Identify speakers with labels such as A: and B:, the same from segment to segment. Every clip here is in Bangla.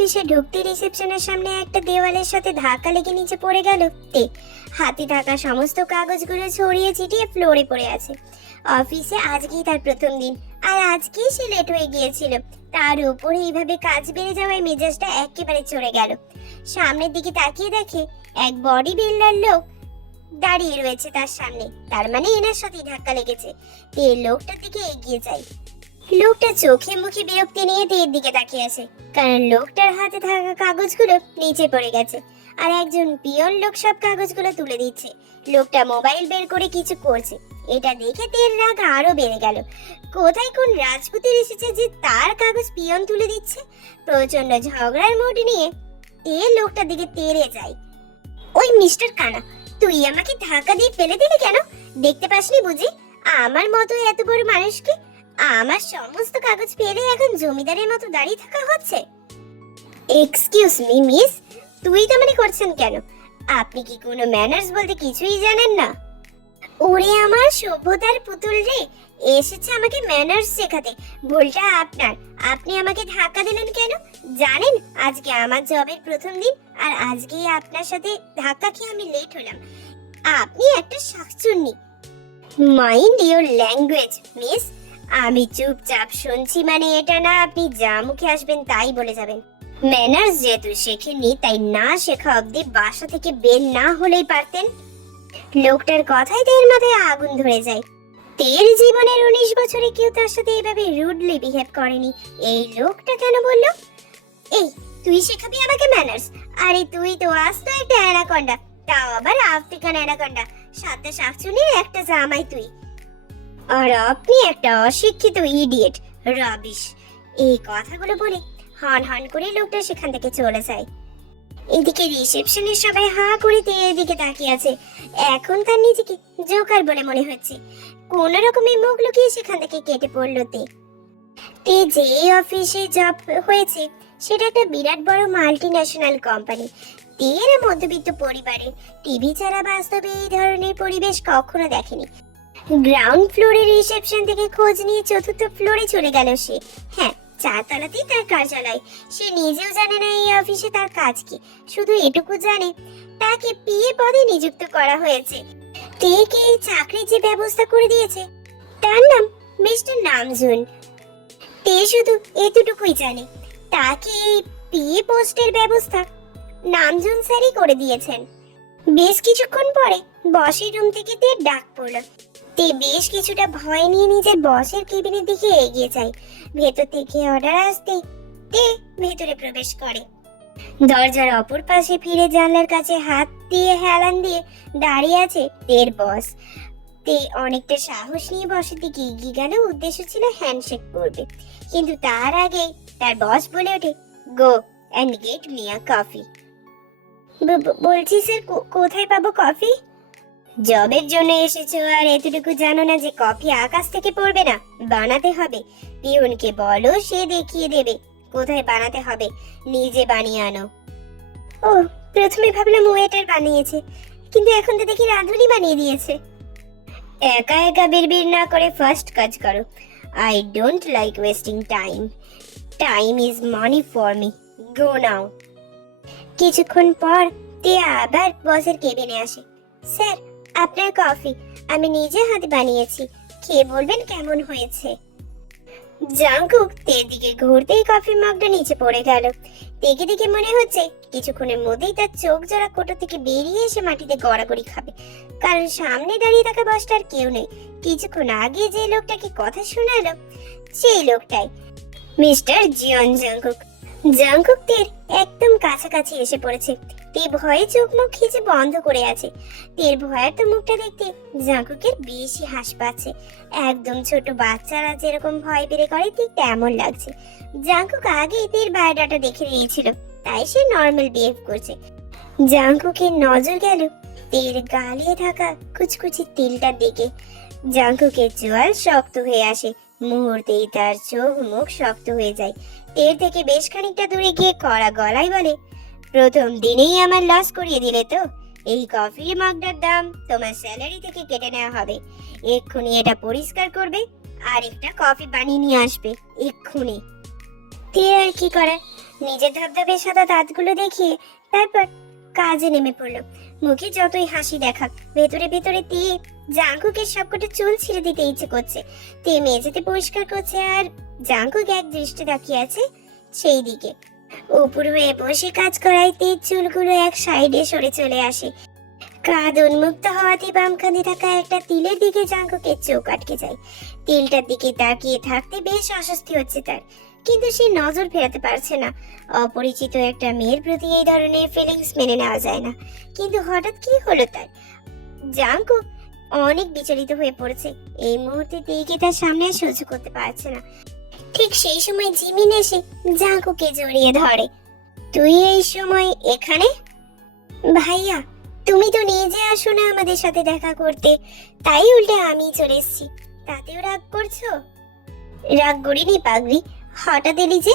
A: অফিসে ঢুকতে রিসেপশনের সামনে একটা দেওয়ালের সাথে ধাক্কা লেগে নিচে পড়ে গেল তে। হাতে থাকা সমস্ত কাগজগুলো ছড়িয়ে ছিটিয়ে ফ্লোরে পড়ে আছে। অফিসে আজকেই তার প্রথম দিন, আর আজকেই সে লেট হয়ে গিয়েছিল। তার উপরে এইভাবে কাজ বেড়ে যাওয়ায় মেজাজটা একেবারে চড়ে গেল। সামনের দিকে তাকিয়ে দেখে এক বডি বিল্ডার লোক দাঁড়িয়ে রয়েছে তার সামনে। তার মানে এনার সাথেই ধাক্কা লেগেছে। তে লোকটার দিকে এগিয়ে যায়। লোকটা চোখে মুখে বিরক্তি নিয়ে তের দিকে তাকিয়ে আছে কারণ লোকটার হাতে থাকা কাগজগুলো নিচে পড়ে গেছে, আর একজন পিয়ন লোক সব কাগজগুলো তুলে দিচ্ছে। লোকটা মোবাইল বের করে কিছু করছে, এটা দেখে তের রাগ আরও বেড়ে গেল। কোথায় কোন রাজপুতের এসেছে যে তার কাগজ পিয়ন তুলে দিচ্ছে? প্রচণ্ড ঝগড়ার মুড নিয়ে তে লোকটার দিকে তেড়ে যায়। ওই মিস্টার কানা, তুই আমাকে ধাক্কা দিয়ে ফেলে দিলি কেন? দেখতে পাসনি বুঝি? আমার মতো এত বড় মানুষকে আমার সমস্ত কাগজ ফেলে এখন জমিদারের মতো দাঁড়িয়ে থাকা হচ্ছে। এক্সকিউজ মি মিস তুই তেমনি করছেন কেন? আপনি কি কোনো ম্যানার্স বলতে কিছুই জানেন না? ওরে আমার সভ্যতার পুতুল রে, এসেছে আমাকে ম্যানার্স শেখাতে। ভুলটা আপনার। আপনি আমাকে ধাক্কা দিলেন কেন? জানেন, আজকে আমার জবের প্রথম দিন, আর আজকেই আপনার সাথে ধাক্কা খেয়ে আমি লেট হলাম। আপনি একটা শাকচুন্নি। মাইন্ড ইওর ল্যাঙ্গুয়েজ মিস আমি চুপচাপ শুনছি মানে এটা না আপনি যা মুখে আসবেন তাই বলে যাবেন। ম্যানার্স যেহেতু শেখেননি, তাই না শেখা অবধি বাসা থেকে বের না হলেই পারতেন। লোকটার কথাই তের মাথায় আগুন ধরে যায়। তের জীবনের উনিশ বছরে কেউ তার সাথে এইভাবে রুডলি বিহেভ করেনি। এই লোকটা কেন বলল? এই, তুই শেখাবি আমাকে, ম্যানার্স? আরে তুই তো আজ তো একটা অ্যানাকন্ডা, তাও আবার আফ্রিকান অ্যানাকন্ডা। সাতটা শাকচুনির একটা জামাই তুই। আর আপনি একটা অশিক্ষিত ইডিয়েট রাবিশ এই কথাগুলো বলে হন হন করে লোকটা সেখান থেকে চলে যায়। এদিকে রিসেপশনের সবাই হা করে তের দিকে তাকিয়ে আছে। এখন তার নিজেকে জোকার বলে মনে হচ্ছে। কোন রকমের মুখ লুকিয়ে সেখান থেকে কেটে পড়ল তে। তে যে অফিসে জব হয়েছে, সেটা একটা বিরাট বড় মাল্টি ন্যাশনাল কোম্পানি তেরা মধ্যবিত্ত পরিবারে টিভি ছাড়া বাস্তবে এই ধরনের পরিবেশ কখনো দেখেনি। গ্রাউন্ড ফ্লোরের রিসেপশন থেকে খোঁজ নিয়ে চতুর্থ ফ্লোরে চলে গেল সে। হ্যাঁ চারতলাতেই তার কার্যালয়। সে নিজেও জানে না এই অফিসে তার কাজ কি। শুধু এটুকু জানে, তাকে পিএ পদে নিযুক্ত করা হয়েছে। কে কে এই চাকরির যে ব্যবস্থা করে দিয়েছে, তার নাম মিস্টার নামজুন। তে শুধু এতটুকুই জানে, তাকে এই পিএ পোস্টের ব্যবস্থা নামজুন স্যারই করে দিয়েছেন। বেশ কিছুক্ষণ পরে বসের রুম থেকে তে ডাক পড়ল। তে বেশ কিছুটা ভয় নিয়ে নিজের বসের কেবিনের দিকে এগিয়ে যায়। ভেতর থেকে অর্ডার আসতে তে ভেতরে প্রবেশ করে। দরজার অপর পাশে ফিরে জানলার কাছে হাত দিয়ে হেলান দিয়ে দাঁড়িয়ে আছে তের বস। তে অনেকটা সাহস নিয়ে বসের দিকে এগিয়ে গেল উদ্দেশ্য ছিল হ্যান্ডশেক করবে। কিন্তু তার আগে তার বস বলে ওঠে go and get me a coffee বলছি স্যার কোথায় পাবো কফি জবের জন্য এসেছ আর এতটুকু জানো না যে কফি আকাশ থেকে পড়বে না, বানাতে হবে। পিয়নকে বলো, সে দেখিয়ে দেবে, কোথায় বানাতে হবে, নিজে বানিয়ে আনো। ও, প্রথমে ভাবলাম ওয়েটার বানিয়েছে, কিন্তু এখন তো দেখি রাঁধুনি বানিয়ে দিয়েছে। একা একা বিড়বিড় না করে ফার্স্ট কাজ করো। I don't like wasting time time is money for me go now কিছুক্ষণ পর তে আবার বসের কেবিনে আসে। স্যার আপনার কফি আমি নিজে হাতে বানিয়েছি। খেয়ে বলবেন কেমন হয়েছে? জাঙ্কুক তের দিকে ঘুরতেই কফি মগটা নিচে পড়ে গেল। দেখে দেখে মনে হচ্ছে কিছুক্ষণের মধ্যেই তার চোখ জোড়া কোটো থেকে বেরিয়ে এসে মাটিতে গড়াগড়ি খাবে। কারণ সামনে দাঁড়িয়ে থাকা বসটার কেউ নেই। কিছুক্ষণ আগে যে লোকটাকে কথা শোনালো, সেই লোকটাই মিস্টার জিয়ন জাঙ্কুক জাঙ্কুক তের একদম কাছাকাছি এসে পড়েছে। তে ভয়ে চোখ মুখ খিচে বন্ধ করে আছে। তের তো মুখটা দেখতে জাঙ্কুকের বেশি হাসি পাচ্ছে। একদম ছোট বাচ্চারা যেরকম ভয় পেরে করে, ঠিক তেমন লাগছে। জাঙ্কুক আগেই তের বায়োডাটা দেখে নিয়েছিল, তাই সে নর্মাল বিহেভ করছে। জাঙ্কুকের নজর গেল তের গালিয়ে থাকা কুচকুচি তিলটার দিকে। জাঙ্কুকের জোয়াল শক্ত হয়ে আসে, মুহূর্তেই তার চোখ মুখ শক্ত হয়ে যায়। তের থেকে বেশ খানিকটা দূরে গিয়ে কড়া গলায় বলে, প্রথম দিনেই আমার লস করিয়ে দিলে তো? এই কফির মগটার দাম তোমার স্যালারি থেকে কেটে নেওয়া হবে। এক্ষুনি এটা পরিষ্কার করবে আর একটা কফি বানিয়ে নিয়ে আসবে, এক্ষুনি। তে আর কি করার? নিজের ধবধবে সাদা দাঁতগুলো দেখিয়ে তারপর কাজে নেমে পড়ল। মুখে যতই হাসি দেখাক, ভেতরে ভেতরে তে জাঙ্কুকের সবকটা চুল ছিঁড়ে দিতে ইচ্ছে করছে। তে মেঝেতে পরিষ্কার করছে আর জাঙ্কুক এক দৃষ্টি তাকিয়ে আছে সেই দিকে। উপর হয়ে বসে কাজ করায় তীর চুলগুলো এক সাইডে সরে চলে আসে। কাঁধ উন্মুক্ত হওয়াতে বাম থাকা একটা তিলের দিকে জাঙ্কুকের চোখ আটকে যায়। তিলটার দিকে তাকিয়ে থাকতে বেশ অস্বস্তি হচ্ছে তার, কিন্তু সে নজর ফেরাতে পারছে না। অপরিচিত একটা মেয়ের প্রতি এই ধরনের ফিলিংস মেনে নেওয়া যায় না। কিন্তু হঠাৎ কি হলো তার? জাঙ্কুক অনেক বিচলিত হয়ে পড়েছে। এই মুহূর্তে দিকে তার সামনে আর সহ্য করতে পারছে না। ঠিক সেই সময় জিমিন এসে জাঙ্কুকে জড়িয়ে ধরে। তুই এই সময় এখানে? ভাইয়া, তুমি তো নিজে আসো না আমাদের সাথে দেখা করতে। তাই উল্টে আমি চলে এসেছি। তাতেও রাগ করছ? রাগ করিনি পাগলি। হঠাৎ এলি যে?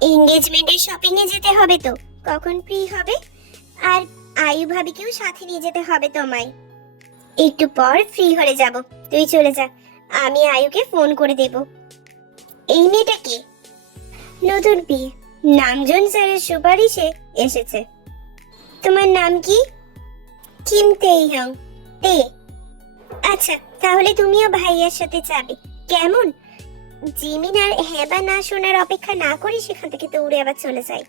A: এঙ্গেজমেন্টের শপিং এ যেতে হবে তো। কখন ফ্রি হবে? আর আয়ু ভাবিকেও সাথে নিয়ে যেতে হবে তোমায়। একটু পর ফ্রি হয়ে যাব। তুই চলে যা, আমি আয়ুকে ফোন করে দেব। এই মেয়েটা কে? নতুন বিয়ে। নামজন স্যারের সুপারিশে এসেছে। তোমার নাম কি? কিম তেইহং। তে। আচ্ছা তাহলে তুমিও ভাইয়ার সাথে যাবে। কেমন? জিমিন আর হ্যাঁ বা না শোনার অপেক্ষা না করি সেখান থেকে দৌড়ে আবার চলে যাই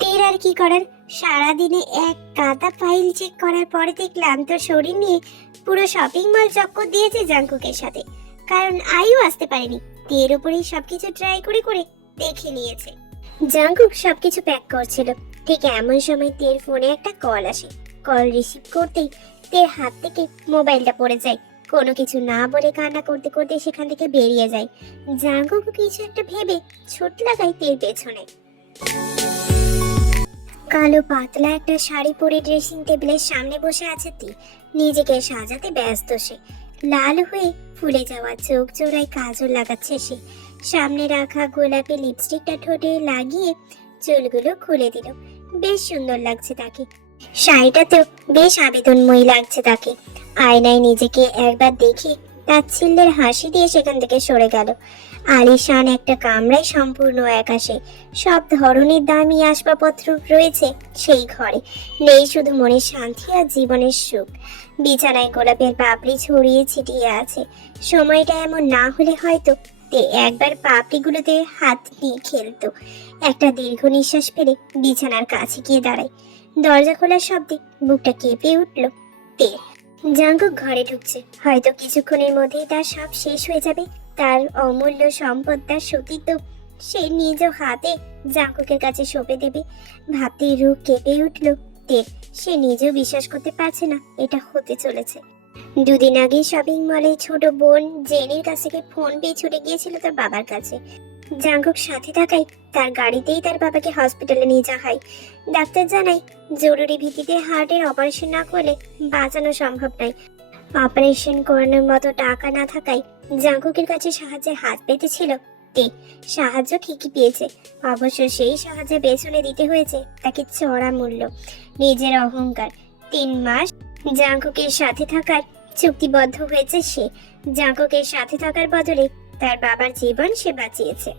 A: তের আর কি করার? সারাদিনে এক কাদা ফাইল চেক করার পরে দেখলাম তোর শরীর নিয়ে পুরো শপিং মল চক্কর দিয়েছে জাঙ্কুকের সাথে। কারণ আয়ু আসতে পারেনি। তের উপরেই সবকিছু ট্রাই করে করে দেখে নিয়েছে। জাঙ্কুক সবকিছু প্যাক করছিল। ঠিক এমন সময় তের ফোনে একটা কল আসে। কল রিসিভ করতেই তের হাত থেকে মোবাইলটা পড়ে যায়। কোনো কিছু না বলে কান্না করতে করতে সেখান থেকে বেরিয়ে যায়। জাঙ্কুক কিছু একটা ভেবে ছুট লাগায় তের পেছনে। কালো পাতলা একটা শাড়ি পরে ড্রেসিং টেবিলের সামনে বসে আছে তি। নিজেকে সাজাতে ব্যস্ত সে। লাল হয়ে ফুলে যাওয়া চোখ জোড়ায় কাজল লাগাচ্ছে সে। সামনে রাখা গোলাপি লিপস্টিকটা ঠোঁটে লাগিয়ে চুলগুলো খুলে দিল। বেশ সুন্দর লাগছে তাকে। শাড়িটাতেও বেশ আবেদনময়ী লাগছে তাকে। আয়নায় নিজেকে একবার দেখে তাচ্ছিল্যের হাসি দিয়ে সেখান থেকে সরে গেল। আলিশান একটা কামরায় সম্পূর্ণ একাশে। সব ধরনের দামি আসবাবপত্র রয়েছে সেই ঘরে। নেই শুধু মনের শান্তি আর জীবনের সুখ। বিছানায় গোলাপের পাপড়ি ছড়িয়ে ছিটিয়ে আছে। সময়টা এমন না হলে হয়তো একবার পাপড়িগুলোতে হাত দিয়ে খেলতো। একটা দীর্ঘ নিঃশ্বাস ফেলে বিছানার কাছে গিয়ে দাঁড়ায়। দরজা খোলার শব্দে বুকটা কেঁপে উঠল তে। জাঙ্কুক ঘরে ঢুকছে। হয়তো কিছুক্ষণের মধ্যেই তার সব শেষ হয়ে যাবে তার অমূল্য সম্পদ তার সতীত্ব সে নিজ হাতে জাঙ্কুকের কাছে সঁপে দেবে। ভাবতেই রূপ কেঁপে উঠল সে নিজেও বিশ্বাস করতে পারছে না, এটা হতে চলেছে। দুদিন আগে শপিং মলে ছোট বোন জেনির কাছ থেকে ফোন পেয়ে ছুটে গিয়েছিল তার বাবার কাছে। জাঙ্কুক সাথে থাকায় তার গাড়িতেই তার বাবাকে হসপিটালে নিয়ে যাওয়া হয়। ডাক্তার জানায়, জরুরি ভিত্তিতে হার্টের অপারেশন না করলে বাঁচানো সম্ভব নয়। অপারেশন করানোর মতো টাকা না থাকায় জাঙ্কুকের কাছে সাহায্যের হাত পেতেছিল তে সাহায্য ঠিকই পেয়েছে। অবশ্য সেই সাহায্যের পেছনে দিতে হয়েছে। তাকে চড়া মূল্য। নিজের অহংকার। তিন মাস জাঙ্কুকের সাথে থাকার চুক্তিবদ্ধ হয়েছে সে। জাঙ্কুকের সাথে থাকার বদলে তার বাবার জীবন সে বাঁচিয়েছে।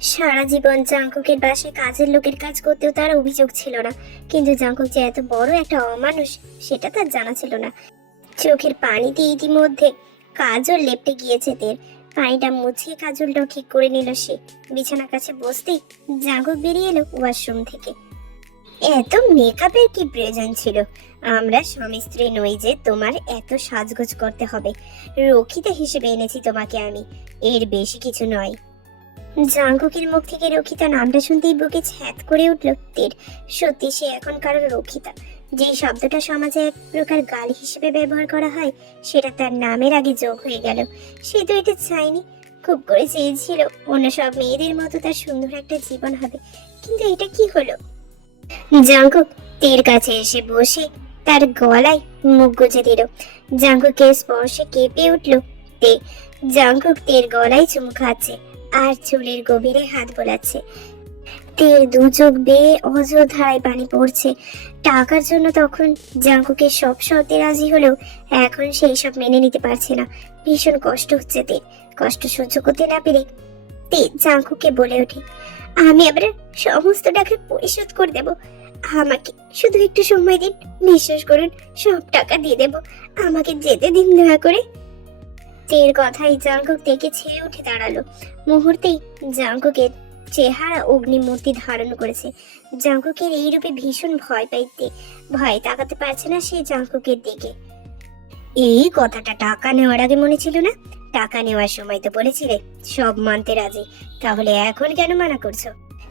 A: সারা জীবন জাঙ্কুকের বাসে কাজের লোকের কাজ করতেও তার অভিযোগ ছিল না। কিন্তু জাঙ্কুক যে এত বড় একটা অমানুষ, সেটা তার জানা ছিল না। চোখের পানিতে ইতিমধ্যে কাজল লেপটে গিয়েছে তের পানিটা মুছে কাজলটা ঠিক করে নিল সে। বিছানার কাছে বসতেই জাঙ্কুক বেরিয়ে এলো ওয়াশরুম থেকে। এত মেকআপের কি প্রয়োজন ছিল? আমরা স্বামী স্ত্রী নই যে তোমার এত সাজগোজ করতে হবে। রক্ষিতা হিসেবে এনেছি তোমাকে আমি। এর বেশি কিছু নয়। জাঙ্কুকের মুখ থেকে রক্ষিতা নামটা শুনতেই বুকে ছ্যাত করে উঠল তের সত্যি সে এখন কারোর রক্ষিতা। যে শব্দটা সমাজে এক প্রকার গাল হিসেবে ব্যবহার করা হয়, সেটা তার নামের আগে যোগ হয়ে গেল। সে তো এটা চায়নি, খুব করে চেয়েছিল, অন্য সব মেয়েদের মতো তার সুন্দর একটা জীবন হবে। কিন্তু এটা কি হলো? জাঙ্কুক তের কাছে এসে বসে তার গলায় মুখ গুজে দিল। জাঙ্কুকের স্পর্শে কেঁপে উঠল তে। জাঙ্কুক তের গলায় চুমু খাচ্ছে আর চুলের গভীরে হাত বোলাচ্ছে। তের দু চোখ বেয়ে অজধারায় পানি পড়ছে। টাকার জন্য তখন জাঙ্কুকে সব শর্তে রাজি হলেও এখন সেই সব মেনে নিতে পারছে না। ভীষণ কষ্ট হচ্ছে তে কষ্ট সহ্য করতে না পেরে তে জাঙ্কুকে বলে ওঠে, আমি আবার সমস্ত টাকা পরিশোধ করে দেব। আমাকে শুধু একটু সময় দিন, বিশ্বাস করুন, সব টাকা দিয়ে দেব। আমাকে যেতে দিন দয়া করে। তের কথাই জাঙ্কুক থেকে ছেয়ে উঠে দাঁড়াল। মুহূর্তেই জাঙ্কুকের চেহারা অগ্নিমূর্তি ধারণ করেছে। জাঙ্কুকের এই রূপে ভীষণ ভয় পাইতে, ভয় তাকাতে পারছে না সে জাঙ্কুকের দিকে। এই কথাটা টাকা নেওয়ার আগে মনে ছিল না? টাকা নেওয়ার সময় তো বলেছিলে, সব মানতে রাজি। তাহলে এখন কেন মানা করছ?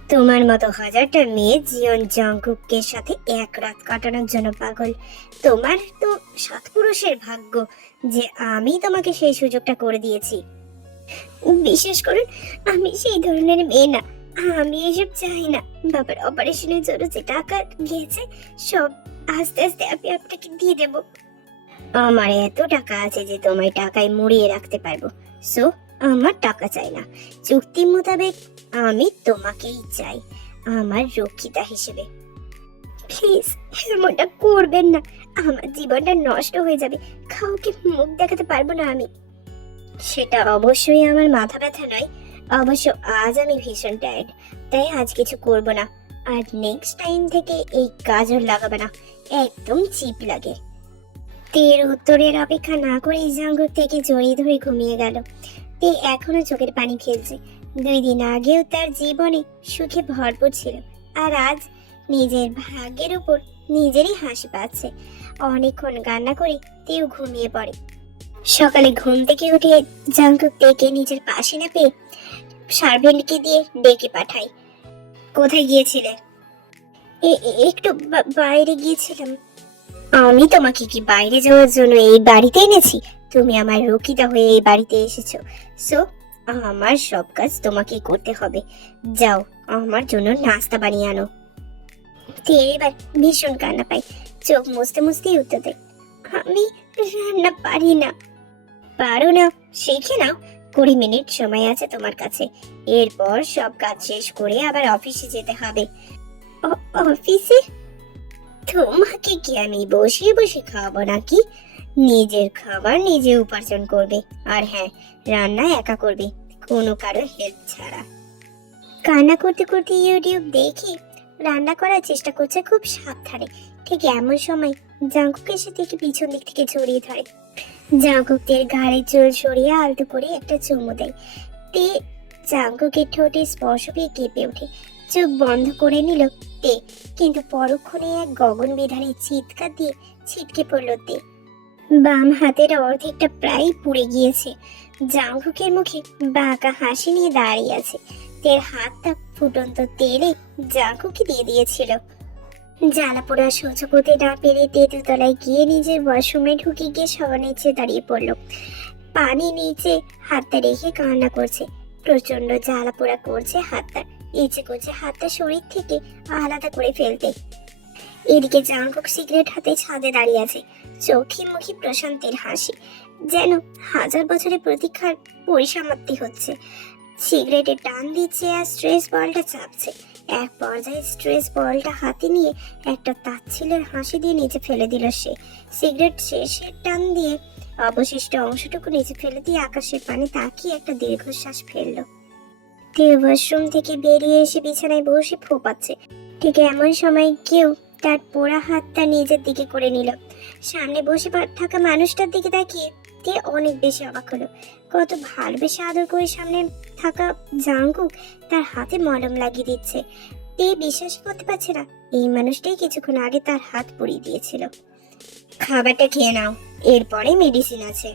A: তোমার মতো হাজারটা মেয়ে জিয়ন জঙ্কুকের সাথে এক রাত কাটানোর জন্য পাগল। তোমার তো সৎপুরুষের ভাগ্য যে আমি তোমাকে সেই সুযোগটা করে দিয়েছি। বিশ্বাস করুন, আমি সেই ধরনের মেয়ে না। আমি এসব চাই না। বাবার অপারেশনের জন্য যে টাকা গিয়েছে, সব আস্তে আস্তে আমি আপনাকে দিয়ে দেব। আমার এত টাকা আছে যে তোমায় টাকায় রাখতে পারব। সো, আমার টাকা চাই না। চুক্তি মোতাবেক আমি তোমাকেই চাই, আমার রক্ষিতা হিসেবে। প্লিজ, এমনটা করবেন না। আমার জীবনটা নষ্ট হয়ে যাবে। কাউকে মুখ দেখাতে পারব না আমি। সেটা অবশ্যই আমার মাথা ব্যথা নয়। অবশ্য আজ আমি ভীষণ টায়ার্ড তাই আজ কিছু করব না। আর নেক্সট টাইম থেকে এই গাজর লাগাবে না, একদম চিপ লাগে। তের উত্তরের অপেক্ষা না করে জাঙ্গুর থেকে জড়িয়ে ধরে ঘুমিয়ে গেল। তে এখনও চোখের পানি ফেলছে। দুই দিন আগেও তার জীবনে সুখে ভরপুর ছিল। আর আজ নিজের ভাগ্যের উপর নিজেরই হাসি পাচ্ছে। অনেকক্ষণ কান্না করে তেও ঘুমিয়ে পড়ে। সকালে ঘুম থেকে উঠে জাঙ্কুক ডেকে নিজের পাশে না পেয়ে সার্ভেন্টকে দিয়ে ডেকে পাঠাই কোথায় গিয়েছিলে? একটু বাইরে গিয়েছিলাম। আমি তোমাকে কি বাইরে যাওয়ার জন্য এই বাড়িতে এনেছি? তুমি আমার রক্ষিতা হয়ে এই বাড়িতে এসেছ। সো আমার সব কাজ তোমাকে করতে হবে। যাও, আমার জন্য নাস্তা বানিয়ে আনো। এবার ভীষণ কান্না পাই চোখ মুছতে মুছতেই উত্তর দেয়, আমি রান্না পারি না। পারো না, শিখে নাও। কুড়ি মিনিট সময় আছে তোমার কাছে। এরপর সব কাজ শেষ করে আবার অফিসে যেতে হবে। অফিসে? তোমাকে কি আমি বসিয়ে বসে খাওয়াবো নাকি? নিজের খাবার নিজে উপার্জন করবে। আর হ্যাঁ রান্না একা করবে, কোনো কারও হেল্প ছাড়া। কান্না করতে করতে ইউটিউব দেখে রান্না করার চেষ্টা করছে খুব সাবধানে। ঠিক এমন সময় জাঙ্কুক এসে থেকে পিছন দিক থেকে জড়িয়ে ধরে। জাঙ্কুকের ঘাড়ে চুল সরিয়ে আলতো করে একটা চুমু দেয়। তে জাঙ্কুকের ঠোঁটে স্পর্শ পেয়ে কেঁপে ওঠে। চোখ বন্ধ করে নিল তে, কিন্তু পরক্ষণে এক গগন বিধারী চিৎকার দিয়ে ছিটকে পড়ল তে। বাম হাতের অর্ধেকটা প্রায় পুড়ে গিয়েছে। জাঙ্কুকের মুখে বাঁকা হাসি নিয়ে দাঁড়িয়ে আছে। তের হাতটা ফুটন্ত তেলে জাঙ্কুকে দিয়ে দিয়েছিল। জ্বালা পোড়া সহ্য করতে না পেরে তেঁতুলতলায় গিয়ে নিজের ওয়াশরুমে ঢুকে গিয়ে সবার নিচে দাঁড়িয়ে পড়ল। পানি নিচে হাতটা রেখে কান্না করছে। প্রচণ্ড জ্বালা পোড়া করছে হাতটা। ইচ্ছে করছে হাতটা শরীর থেকে আলাদা করে ফেলতে। এদিকে জাঙ্কুক সিগারেট হাতে ছাদে দাঁড়িয়ে আছে। চোখে মুখে প্রশান্তের হাসি। যেন হাজার বছরের প্রতীক্ষার পরিসমাপ্তি হচ্ছে। সিগারেটে টান দিচ্ছে আর স্ট্রেস বলটা চাপছে। এক পর্যায়ে স্ট্রেস বলটা হাতে নিয়ে একটা তাচ্ছিলের হাসি দিয়ে নিচে ফেলে দিল সে। সিগারেট শেষের টান দিয়ে অবশিষ্ট অংশটুকু নিচে ফেলে দিয়ে আকাশের পানে তাকিয়ে একটা দীর্ঘশ্বাস ফেলল। কেউ ওয়াশরুম থেকে বেরিয়ে এসে বিছানায় বসে ফোপাচ্ছে। ঠিক এমন সময় কেউ তার পোড়া হাতটা নিজের দিকে করে নিল। সামনে বসে থাকা মানুষটার দিকে তাকিয়ে তে অনেক বেশি অবাক হলো। কত ভালোবেসে আদর করে সামনে থাকা জাঙ্কুক তার হাতে মলম লাগিয়ে দিচ্ছে। তে বিশ্বাস করতে পারছে না। এই মানুষটাই কিছুক্ষণ আগে তার হাত পুড়িয়ে দিয়েছিল। খাবারটা খেয়ে নাও, এরপরে মেডিসিন আছে।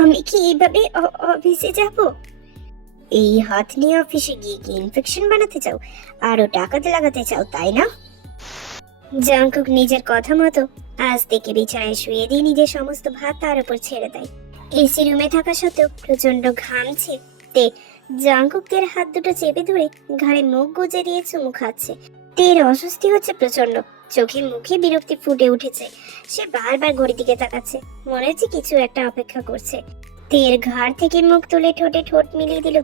A: আমি কি এইভাবে অফিসে যাব? এই হাত নিয়ে অফিসে গিয়ে কি ইনফেকশন বানাতে চাও? আরও টাকাতে লাগাতে চাও, তাই না? জাঙ্কুক নিজের কথা মতো আজ থেকে বিছানায় শুয়ে দিয়ে নিজের সমস্ত ভাত তার উপর ছেড়ে দেয়। এসি রুমে থাকা সত্ত্বেও প্রচণ্ড ঘামছে তে জাঙ্কুকের হাত দুটো চেপে ধরে ঘাড়ে মুখ গুজে দিয়ে চুমু খাচ্ছে। তের অস্বস্তি হচ্ছে প্রচণ্ড চোখে মুখে বিরক্তি ফুটে উঠেছে। সে বারবার ঘড়ির দিকে তাকাচ্ছে। মনে হচ্ছে কিছু একটা অপেক্ষা করছে। তের ঘাড় থেকে মুখ তুলে ঠোঁটে ঠোঁট মিলিয়ে দিল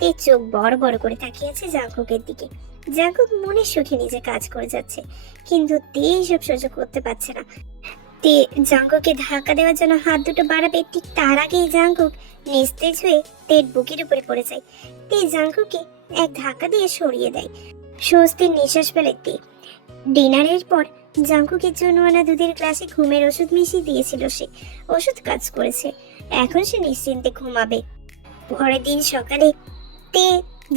A: তে। চোখ বড় বড় করে তাকিয়েছে জাঙ্কুকের দিকে। জাঙ্কুক মনে সুখে নিজে কাজ করে যাচ্ছে, কিন্তু তে এইসব সহ্য করতে পারছে না। তে ধাক্কা দেওয়ার জন্য হাত দুটো বাড়াবে, ঠিক তার আগেই নিস্তেজ হয়ে তের বুকের উপরে পড়ে যায়। তে এক ধাক্কা দিয়ে সরিয়ে দেয়। স্বস্তির নিঃশ্বাস ফেলে তে। ডিনারের পর জাঙ্কুকের জন্য আনা দুধের গ্লাসে ঘুমের ওষুধ মিশিয়ে দিয়েছিল সে। ওষুধ কাজ করেছে। এখন সে নিশ্চিন্তে ঘুমাবে। পরের দিন সকালে তে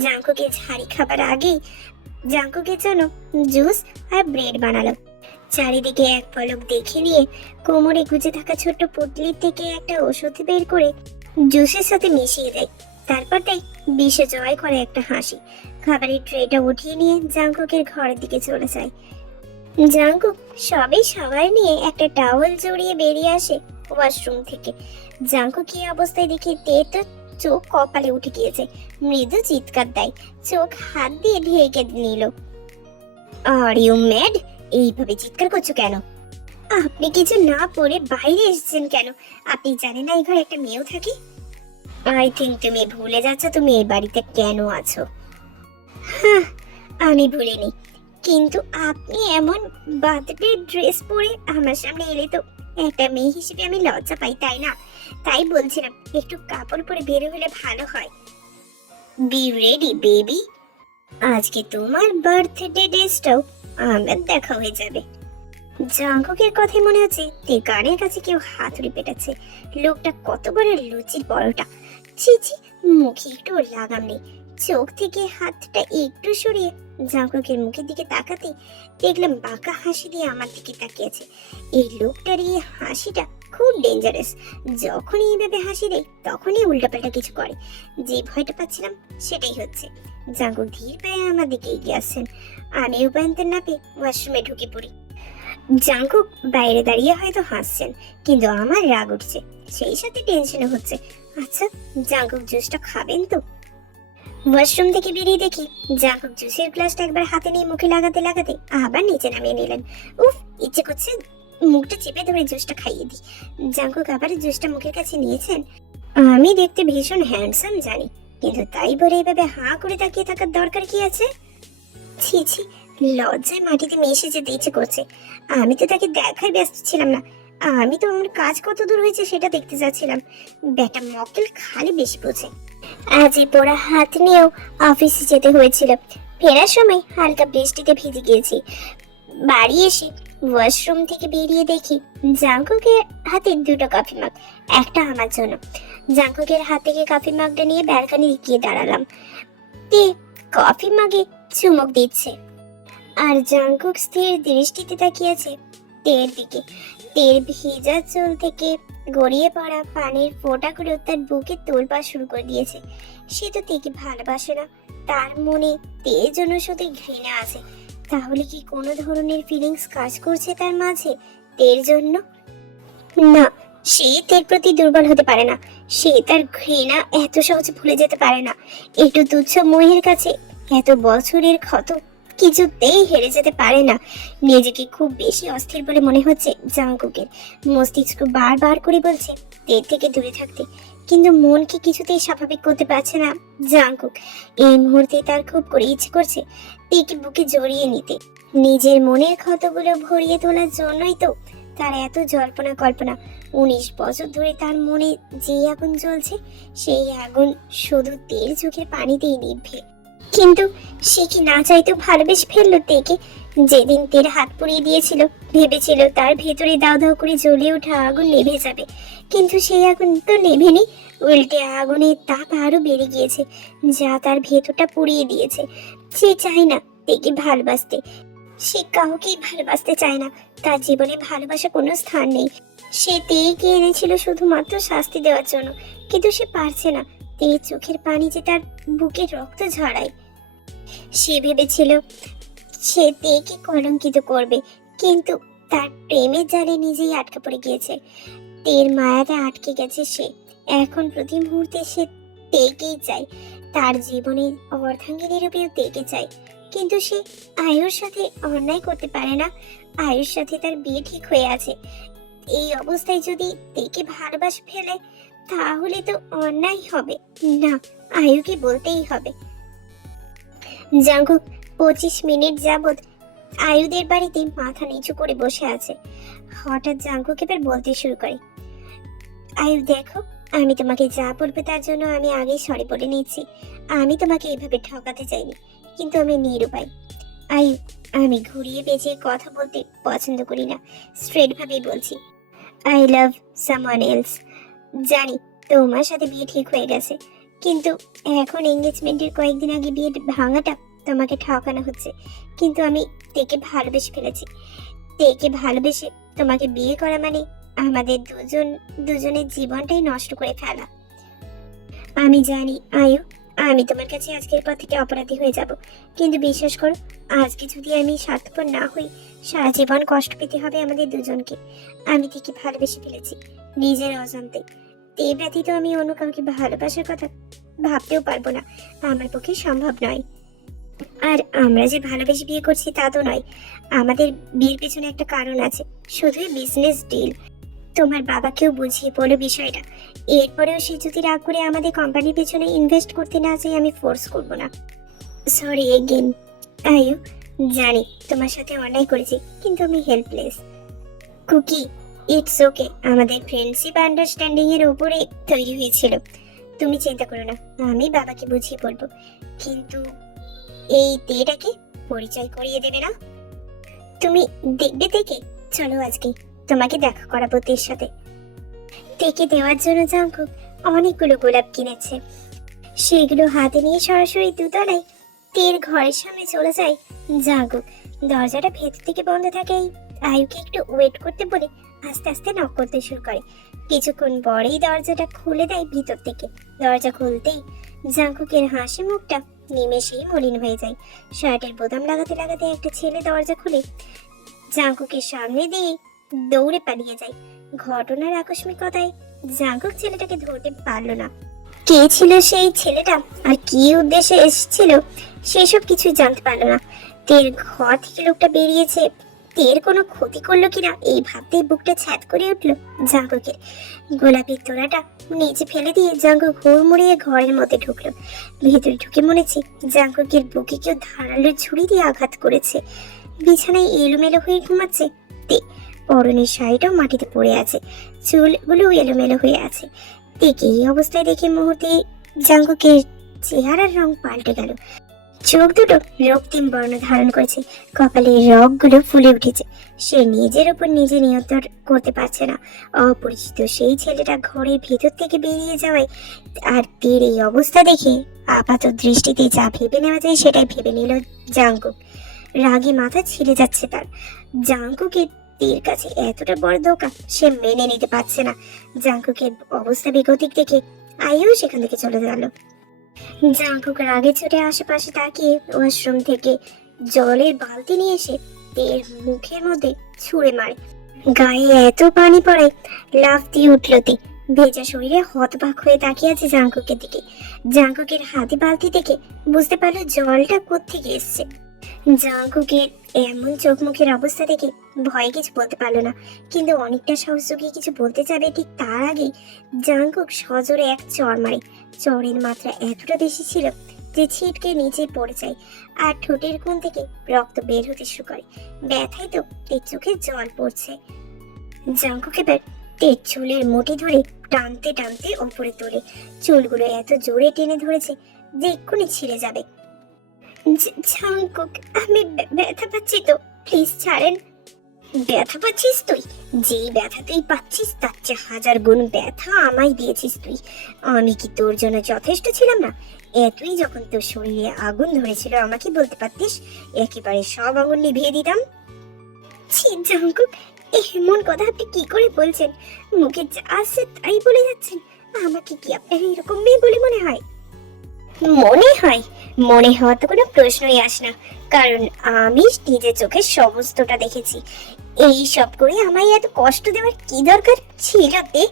A: জাঙ্কুকে ঝাড়ি খাবার আগেই জাঙ্কুকের জন্য জুস আর ব্রেড বানালো। চারিদিকে এক পলক দেখে নিয়ে কোমরে গুজে থাকা ছোট্ট পুটলির থেকে একটা ওষুধ বের করে জুসের সাথে মিশিয়ে দেয়। তারপর তাই বিষে জয় করে একটা হাসি। খাবারের ট্রেটা উঠিয়ে নিয়ে জাঙ্কুকের ঘরের দিকে চলে যায়। জাঙ্কুক সবে সবাই নিয়ে একটা টাওয়েল জড়িয়ে বেরিয়ে আসে ওয়াশরুম থেকে। জাঙ্কুক কি অবস্থায় দেখে তে তো চোখ কপালে উঠে গিয়েছে। মৃদু চিৎকার দেয়। চোখ হাত দিয়ে ঢেকে নিল। আর ইউ ম্যাড এইভাবে চিৎকার করছ কেন? আপনি কিছু না পড়ে বাইরে এসেছেন কেন? আপনি জানেন না এই ঘরে একটা মেয়েও থাকে? আই থিঙ্ক তুমি ভুলে যাচ্ছ তুমি এই বাড়িতে কেন আছো। হ্যাঁ আমি ভুলিনি। কিন্তু আপনি এমন বার্থডে ড্রেস পরে আমার সামনে এলে তো একটা মেয়ে হিসেবে আমি লজ্জা পাই, তাই না? তাই বলছিলাম, একটু কাপড় পরে বের হলে ভালো হয়। বি রেডি বেবি আজকে তোমার বার্থডে ডেসটাও আমার দেখা হয়ে যাবে। জাঙ্কুকের কথা মনে হচ্ছে তে গানের কাছে কেউ হাতুড়ি পেটাচ্ছে। লোকটা কত বড় লুচির বড়টা ছি ছি, মুখে একটু লাগাম নেই। চোখ থেকে হাতটা একটু সরিয়ে জাঙ্কুকের মুখের দিকে তাকাতে দেখলাম বাঁকা হাসি দিয়ে আমার দিকে তাকিয়েছে এই লোকটার এই হাসিটা খুব ডেঞ্জারাস যখনই এইভাবে হাসি দেয় তখনই উল্টাপাল্টা কিছু করে। যে ভয়টা পাচ্ছিলাম, সেটাই হচ্ছে। জাঙ্কুক ধীর পায়ে আমার দিকে এগিয়ে আসছেন। আমি উপায়ন্তর না পেয়ে ওয়াশরুমে ঢুকে পড়ি। জাঙ্কুক বাইরে দাঁড়িয়ে হয়তো হাসছেন, কিন্তু আমার রাগ উঠছে। সেই সাথে টেনশনও হচ্ছে। আচ্ছা জাঙ্কুক জুসটা খাবেন তো? ওয়াশরুম থেকে বেরিয়ে দেখি জাঙ্কুক জুসের গ্লাসটা একবার হাতে নিয়ে মুখে লাগাতে লাগাতে আবার নিচে নামিয়ে নিলেন। উফ, ইচ্ছে করছে মুখটা চেপে ধরে জুসটা খাইয়ে দিই। জাঙ্কুক আবার জুসটা মুখের কাছে নিয়েছেন। আমি দেখতে ভীষণ হ্যান্ডসাম জানি, কিন্তু তাই বলে এভাবে হাঁ করে তাকিয়ে থাকার দরকার কি আছে? ছি ছি, লজ্জায় মাটিতে মিশে যেতে ইচ্ছে করছে। আমি তো তাকে দেখায় ব্যস্ত ছিলাম না। আমি তো আমার কাজ কত দূর হয়েছে সেটা দেখতে যাচ্ছিলাম। বেটা মক্কেল খালি বেশি বোঝে আজ এই পোড়া হাত নিয়েও অফিসে যেতে হয়েছিল। ফেরার সময় হালকা বৃষ্টিতে ভিজে গিয়েছি। বাড়ি এসে ওয়াশরুম থেকে বেরিয়ে দেখি জাঙ্কুকের হাতে দুটো কফি মাগ একটা আমার জন্য। জাঙ্কুকের হাত থেকে কফি মাগটা নিয়ে ব্যালকানি গিয়ে দাঁড়ালাম। তে কফি মাগে চুমুক দিচ্ছে। আর জাঙ্কুক স্থির দৃষ্টিতে তাকিয়েছে তের দিকে। তের ভিজা চুল থেকে গড়িয়ে পড়া পানির ফোঁটাগুলো তার বুকে তোলপা শুরু করে দিয়েছে। সে তো তেকে ভালোবাসে না, তার মনে তের জন্য শুধু ঘৃণা আছে। তাহলে কি কোনো ধরনের ফিলিংস কাজ করছে তার মাঝে তের জন্য? না, সে তের প্রতি দুর্বল হতে পারে না। সে তার ঘৃণা এত সহজে ভুলে যেতে পারে না। একটু তুচ্ছ মোহের কাছে এত বছরের ক্ষত কিছুতেই হেরে যেতে পারে না। নিজেকে খুব বেশি অস্থির বলে মনে হচ্ছে জাঙ্কুকের। মস্তিষ্ক বারবার করে বলছে, তের থেকে দূরে থাকতে। কিন্তু মনকে কিছুতেই স্বাভাবিক করতে পারছে না জাঙ্কুক। এই মুহূর্তে তার খুব করে ইচ্ছে করছে তেকে বুকে জড়িয়ে নিতে। নিজের মনের ক্ষতগুলো ভরিয়ে তোলার জন্যই তো তার এত জল্পনা কল্পনা। উনিশ বছর ধরে তার মনে যে আগুন জ্বলছে, সেই আগুন শুধু তেল চোখের পানিতেই নিভে। কিন্তু সে কি না চাইতো ভালোবেসে ফেলল তেকে? যেদিন তের হাত পুড়িয়ে দিয়েছিল, ভেবেছিল তার ভেতরে দাও দাও করে জ্বলে ওঠা আগুন নেভে যাবে। কিন্তু সেই আগুন তো নেভেনি। উল্টে আগুনের তাপ আরও বেড়ে গিয়েছে, যা তার ভেতরটা পুড়িয়ে দিয়েছে। সে চায় না তেকে ভালোবাসতে। সে কাউকেই ভালোবাসতে চায় না। তার জীবনে ভালোবাসা কোনো স্থান নেই। সে তেকে এনেছিল শুধুমাত্র শাস্তি দেওয়ার জন্য, কিন্তু সে পারছে না। তে চোখের পানি যে তার বুকে রক্ত ঝরায়। সে ভেবেছিল সে তেকে কলঙ্কিত করবে, কিন্তু তার প্রেমের জালে নিজেই আটকা পড়ে গিয়েছে। তের মায়াতে আটকে গেছে সে। এখন প্রতি মুহূর্তে সে তেকেই চায়। তার জীবনে অর্ধাঙ্গিনী রূপেও তেকে চায়। কিন্তু সে আয়ুর সাথে অন্যায় করতে পারে না। আয়ুর সাথে তার বিয়ে ঠিক হয়ে আছে। এই অবস্থায় যদি তেকে ভালোবাসে ফেলে, তাহলে তো অন্যায় হবে। না, আয়ুকে বলতেই হবে। জাঙ্কুক পঁচিশ মিনিট যাবৎ আয়ুদের বাড়িতে মাথা নিচু করে বসে আছে। হঠাৎ জাঙ্কুক এবার বলতে শুরু করে। আয়ু দেখো, আমি তোমাকে যা বলবে তার জন্য আমি আগেই সরি বলে নিয়েছি। আমি তোমাকে এইভাবে ঠকাতে চাইনি, কিন্তু আমি নিরুপায়। আয়ু আমি ঘুরিয়ে পেঁচিয়ে কথা বলতে পছন্দ করি না স্ট্রেট ভাবেই বলছি। আই লাভ সামওয়ান এলস জানি, তোমার সাথে বিয়ে ঠিক হয়ে গেছে, কিন্তু এখন এঙ্গেজমেন্টের কয়েকদিন আগে বিয়ে ভাঙাটা তোমাকে ঠকানো হচ্ছে, কিন্তু আমি তেকে ভালোবেসে ফেলেছি। তেকে ভালোবেসে তোমাকে বিয়ে করা মানে আমাদের দুজন, দুজনের জীবনটাই নষ্ট করে ফেলা। আমি জানি, আয়ু, আমি তোমার কাছে আজকের পর থেকে অপরাধী হয়ে যাব। কিন্তু বিশ্বাস করো, আজকে যদি আমি স্বার্থপর না হই সারা জীবন কষ্ট পেতে হবে আমাদের দুজনকে। আমি থেকে ভালোবেসে ফেলেছি, নিজের অজান্তে। তে ব্যতীত আমি অন্য কাউকে ভালোবাসার কথা ভাবতেও পারব না। আমার পক্ষে সম্ভব নয়। আর আমরা যে ভালোবেসে বিয়ে করছি তা তো নয়। আমাদের বিয়ের পেছনে একটা কারণ আছে, শুধুই বিজনেস ডিল তোমার বাবাকেও বুঝিয়ে বলো বিষয়টা। এরপরেও সে যদি রাগ করে আমাদের কোম্পানির পেছনে ইনভেস্ট করতে না চাই আমি ফোর্স করব না। সরি এগেন আয়ু, জানি, তোমার সাথে অন্যায় করেছি, কিন্তু আমি হেল্পলেস কুকি ইটস ওকে আমাদের ফ্রেন্ডশিপ আন্ডারস্ট্যান্ডিং এর উপরে তৈরি হয়েছিল। তুমি চিন্তা করো না, আমি বাবাকে বুঝিয়ে বলব। কিন্তু এই তেটাকে পরিচয় করিয়ে দেবে না? তুমি দেখবে থেকে চলো আজকে। তোমাকে দেখা করাবো তের সাথে। তেকে দেওয়ার জন্য জাঙ্কু অনেকগুলো গোলাপ কিনেছে। সেগুলো হাতে নিয়ে সরাসরি দুতলায় তের ঘরের সামনে চলে যায় জাঙ্কু দরজাটা ভেতর থেকে বন্ধ থাকেই আয়ুকে একটু ওয়েট করতে বলে আস্তে আস্তে নক করতে শুরু করে। কিছুক্ষণ পরেই দরজাটা খুলে দেয় ভিতর থেকে। দরজা খুলতেই জাঙ্কুকের হাসি মুখটা নিমেষেই মলিন হয়ে যায়। শার্টের বোতাম লাগাতে লাগাতে একটা ছেলে দরজা খুলে জাঙ্কুকের সামনে দিয়ে দৌড়ে পালিয়ে যায়। ঘটনার আকস্মিকতায় জাঙ্কুক ছেলেটাকে ধরতে পারল না। কে ছিল সেই ছেলেটা আর কি উদ্দেশ্যে এসেছিল সেসব কিছুই জানতে পারল না। তের ঘর থেকে লোকটা বেরিয়েছে। তের কোনো ক্ষতি করল কিনা এই ভাবতেই বুকটা ছ্যাদ করে উঠল জাঙ্কুকের গোলাপি তোড়াটা নিচে ফেলে দিয়ে জাঙ্কুক হুড় মুড়িয়ে ঘরের মধ্যে ঢুকলো। ভেতরে ঢুকে মনেছে জাঙ্কুকের বুকে কেউ ধারালো ছুরি দিয়ে আঘাত করেছে। বিছানায় এলোমেলো হয়ে ঘুমাচ্ছে তে। পরনের শাড়িটাও মাটিতে পড়ে আছে। চুলগুলো এলোমেলো হয়ে আছে। তেকে এই অবস্থায় দেখে মুহূর্তে জাঙ্কুকের চেহারার রং পাল্টে গেল। চোখ দুটো রক্তিম বর্ণ ধারণ করেছে। কপালে রগগুলো ফুলে উঠেছে। সে নিজের উপর নিজে নিয়ন্ত্রণ করতে পারছে না। অপরিচিত সেই ছেলেটা ঘরের ভেতর থেকে বেরিয়ে যাওয়ায় আর তের এই অবস্থা দেখে আপাত দৃষ্টিতে যা ভেবে নেওয়া যায় সেটাই ভেবে নিল জাঙ্কুক। রাগে মাথা ছিঁড়ে যাচ্ছে তার। জাঙ্কুকের কাছে এতটা বড় সে মেনে নিতে পারছে না। জাঙ্কুকের অবস্থা দেখে সেখান থেকে চলে গেল। জাঙ্কুক রাগে ছুটে আশেপাশে তাকিয়ে ওয়াশরুম থেকে জলের বালতি নিয়ে এসে তের মুখের মধ্যে ছুঁড়ে মারে। গায়ে এত পানি পড়ে লাফ দিয়ে উঠল তে। ভেজা শরীরে হতবাক হয়ে তাকিয়ে আছে জাঙ্কুকের দিকে। জাঙ্কুকের হাতে বালতি থেকে বুঝতে পারল জলটা কোত্থেকে এসছে। জাঙ্কুকের এমন চোখ মুখের অবস্থা দেখে ভয়ে কিছু বলতে পারল না। কিন্তু অনেকটা সাহস কিছু বলতে যাবে ঠিক তার আগে জাঙ্কুক সজোরে এক চর মারে। চরের মাত্রা এতটা বেশি ছিল যে ছিটকে নিচে পড়ে যায় আর ঠোঁটের কোণ থেকে রক্ত বের হতে শুরু করে। ব্যথায় তো তের চোখে জল পড়ছে। জাঙ্কুক এবার তের চুলের মুঠি ধরে টানতে টানতে ওপরে তোলে। চুলগুলো এত জোরে টেনে ধরেছে যে এক্ষুনি ছিঁড়ে যাবে। জাঙ্কুক আমি ব্যথা পাচ্ছি তো। প্লিজ ছাড়েন। ব্যথা পাচ্ছিস তুই? যেই ব্যথা পাচ্ছিস, তার চেয়ে হাজার গুণ ব্যথা আমায় দিয়েছিস তুই। আমি কি তোর জন্য যথেষ্ট ছিলাম না? এতই যখন তোর শরীরে আগুন ধরেছিল, আমাকে বলতে পারতিস? একেবারে সব আগুন নিভিয়ে দিতাম। ছি জাঙ্কুক এমন কথা আপনি কি করে বলছেন? মুখে যা আসছে তাই বলে যাচ্ছেন। আমাকে কি আপনার এরকম মেয়ে বলে মনে হয়? মনে হয়, মনে হওয়া তো কোনো প্রশ্নই আসে না। কারণ আমি নিজের চোখে সমস্তটা দেখেছি। এই সব করে আমায় এত কষ্ট দেওয়ার কি দরকার ছিল তে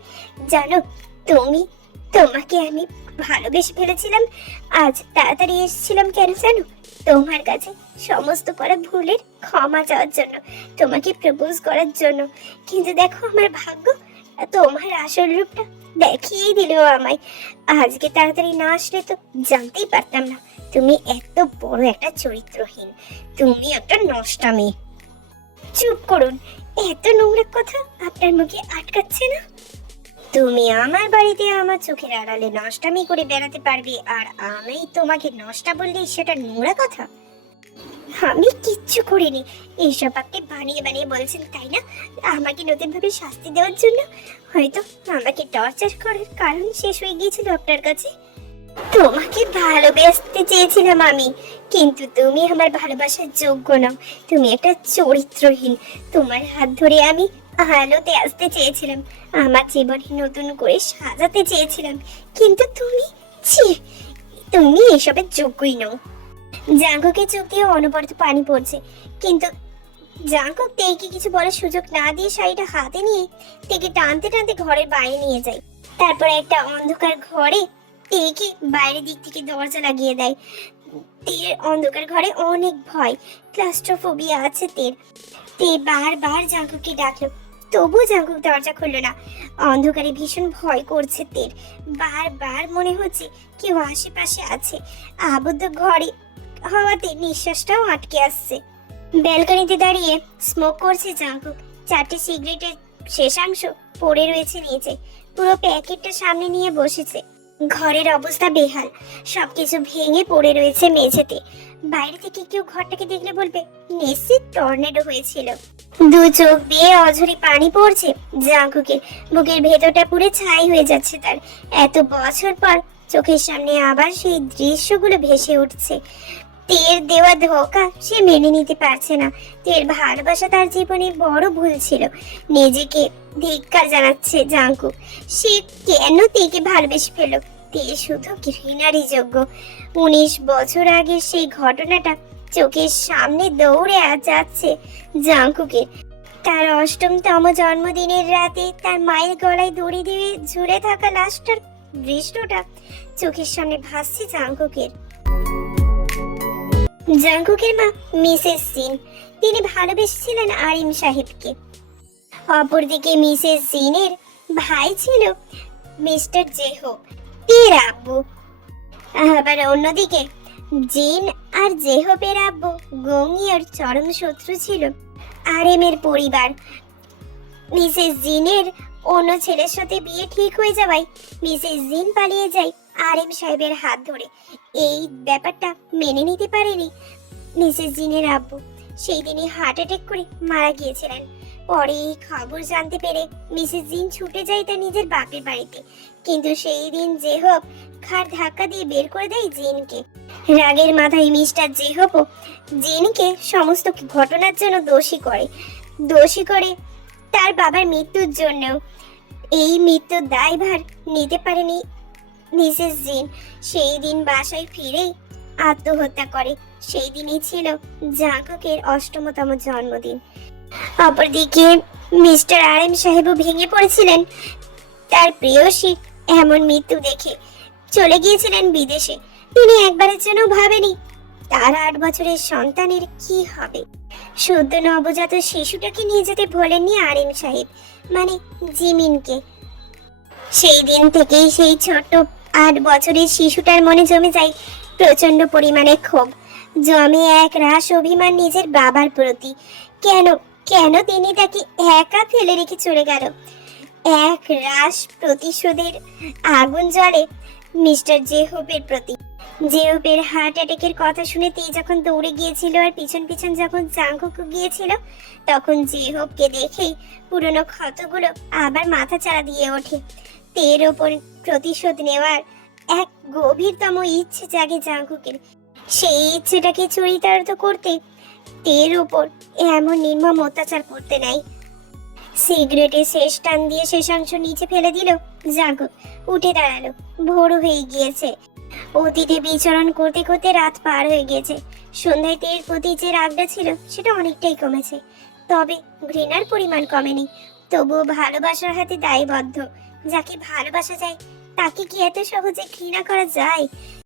A: জানো, তুমি, তোমাকে আমি ভালোবেসে ফেলেছিলাম। আজ তাড়াতাড়ি এসেছিলাম কেন জানো? তোমার কাছে সমস্ত করা ভুলের ক্ষমা চাওয়ার জন্য, তোমাকে প্রপোজ করার জন্য। কিন্তু দেখো আমার ভাগ্য তোমার আসল রূপটা দেখিয়েই দিল আমায়। আজকে তাড়াতাড়ি না আসলে তো জানতেই পারতাম না। তুমি এত বড় একটা চরিত্রহীন। তুমি একটা নষ্টা মেয়ে। চুপ করুন, এত নোংরা কথা আপনার মুখে আটকাচ্ছে না? তুমি আমার বাড়িতে আমার চোখের আড়ালে নষ্টামি করে বেড়াতে পারবে, আর আমি তোমাকে নষ্টা বললেই সেটা নোংরা কথা? আমি কিচ্ছু করিনি। এইসব আপনি বানিয়ে বানিয়ে বলছেন, তাই না? আমাকে নতুন ভাবে শাস্তি দেওয়ার জন্য হয়তো আমাকে টর্চার করার কারণ শেষ হয়ে গিয়েছিল আপনার কাছে। তোমাকে ভালোবাসতে চেয়েছিলাম আমি, কিন্তু তুমি আমার ভালোবাসার যোগ্য নও। তুমি একটা চরিত্রহীন। তোমার হাত ধরে আমি আলোতে আসতে চেয়েছিলাম, আমার জীবনে নতুন করে সাজাতে চেয়েছিলাম, কিন্তু তুমি, ছি, তুমি এসবের যোগ্যই নও। জাঙ্কুকে চোখ দিয়ে অনবরত পানি পড়ছে। কিন্তু জাঙ্কুক তেইকে কিছু বলার সুযোগ না দিয়ে শাড়িটা হাতে নিয়ে তেকে টানতে টানতে ঘরের বাইরে নিয়ে যায়। তারপর একটা অন্ধকার ঘরে তেকে বাইরের দিক থেকে দরজা লাগিয়ে দেয়। তের অন্ধকার ঘরে অনেক ভয়, ক্লাস্ট্রোফোবিয়া আছে তের। তে বারবার জাঙ্কুককে ডাকলো, তবুও জাঙ্কুক দরজা খুললো না। অন্ধকারে ভীষণ ভয় করছে তের। বারবার মনে হচ্ছে কেউ আশেপাশে আছে। আবদ্ধ ঘরে হওয়াতে নিঃশ্বাসটাও আটকে আসছে। ব্যালকনিতে দাঁড়িয়ে স্মোক করছে জাঙ্কুক। চারটে সিগারেটের শেষাংশ পড়ে রয়েছে নিচে। পুরো প্যাকেটটা সামনে নিয়ে বসেছে। ঘরের অবস্থা বেহাল। সবকিছু ভেঙে পড়ে রয়েছে মেঝেতে। বাইরে থেকে কেউ ঘরটাকে দেখলে বলবে, নিশ্চিত টর্নেডো হয়েছিল। দু চোখ দিয়ে অঝরে পানি পড়ছে জাঙ্কুকে বুকের ভেতরটা পুরো ছাই হয়ে যাচ্ছে তার। এত বছর পর চোখের সামনে আবার সেই দৃশ্যগুলো ভেসে উঠছে। তের দেওয়া ধোকা সে মেনে নিতে পারছে না। তের ভালোবাসা তার জীবনে বড় ভুল ছিল। নিজেকে ধিক্কার জানাচ্ছে জাঙ্কু। সে কেন তেকে ভালোবেসে ফেল তে শুধু ঘৃণারই যোগ্য। উনিশ বছর আগে সেই ঘটনাটা চোখের সামনে দৌড়ে যাচ্ছে জাঙ্কুকে। তার অষ্টমতম জন্মদিনের রাতে তার মায়ের গলায় দড়ি দিয়ে ঝুলে থাকা লাশটার দৃশ্যটা চোখের সামনে ভাসছে জাঙ্কুকের। জাঙ্কুকের মা মিসেস সিন। তিনি ভালোবেসেছিলেন আরিম সাহেবকে। অপরদিকে মিসেস সিনের ভাই ছিল মিস্টার জেহো। তের আব্বু। আবার অন্যদিকে জিন আর জেহবের আব্বু গঙ্গিয়ার চরম শত্রু ছিল আরেমের পরিবার। মিসেস জিনের অন্য ছেলের সাথে বিয়ে ঠিক হয়ে যাওয়ায় মিসেস জিন পালিয়ে যায় আরেম সাহেবের হাত ধরে। এই ব্যাপারটা মেনে নিতে পারেনি। মিসেস জিনের আব্বু সেই দিনই হার্ট অ্যাটাক করে মারা গিয়েছিলেন। পরে এই খবর জানতে পেরে মিসেস জিন ছুটে যায় তার নিজের বাপের বাড়িতে। কিন্তু সেই দিন জেহব খাট ধাক্কা দিয়ে বের করে দেয় জিনকে। রাগের মাথায় মিস্টার জেহবও জিনকে সমস্ত ঘটনার জন্য দোষী করে। দোষী করে তার বাবার মৃত্যুর জন্যও। এই মৃত্যুর দায়ভার নিতে পারেনি মিসেস জিন সেই দিন বাসায় ফিরেই আত্মহত্যা করে। সেই দিনই ছিল জাঙ্কুকের অষ্টমতম জন্মদিন। অপরদিকে মিস্টার আর এম সাহেবও ভেঙে পড়েছিলেন। তার প্রিয়সী এমন মৃত্যু দেখে চলে গিয়েছিলেন বিদেশে। তিনি একবারের জন্য ভাবেনি তার আট বছরের সন্তানের কি হবে। সদ্য নবজাত শিশুটাকে নিয়ে যেতে ভোলেননি আরিম সাহেব মানে জিমিনকে। সেই দিন থেকেই সেই ছোট্ট আট বছরের শিশুটার মনে জমে যায় প্রচণ্ড পরিমাণে ক্ষোভ। জমে এক রাস অভিমান নিজের বাবার প্রতি। কেন কেন তিনি তাকে একা ফেলে রেখে চলে গেল? এক রাস প্রতিশোধের আগুন জ্বলে মিস্টার জেহুবের প্রতি। জেহুবের হার্ট অ্যাটাকের কথা শুনে তে যখন দৌড়ে গিয়েছিল আর পিছন পিছন যখন জাঙ্কুক গিয়েছিল, তখন জেহুবকে দেখেই পুরনো ক্ষতগুলো আবার মাথা চাড়া দিয়ে ওঠে। তের ওপর প্রতিশোধ নেওয়ার এক গভীরতম ইচ্ছে জাগে জাঙ্কুকের। সেই ইচ্ছেটাকে চরিতার্থ করতে তের ওপর এমন নির্মম অত্যাচার করতে নাই। সিগারেটে শেষ টান দিয়ে শেষাংশ নিচে ফেলে দিল জাঙ্কুক। উঠে দাঁড়াল, ভোর হয়ে গিয়েছে। অতীতে বিচরণ করতে করতে রাত পার হয়ে গেছে সন্ধ্যায় তের প্রতি যে রাগটা ছিল, সেটা অনেকটাই কমেছে। তবে ঘৃণার পরিমাণ কমেনি, তবুও ভালোবাসার হাতে দায়বদ্ধ। যাকে ভালোবাসা যায় তাকে কি এত সহজে ঘৃণা করা যায়?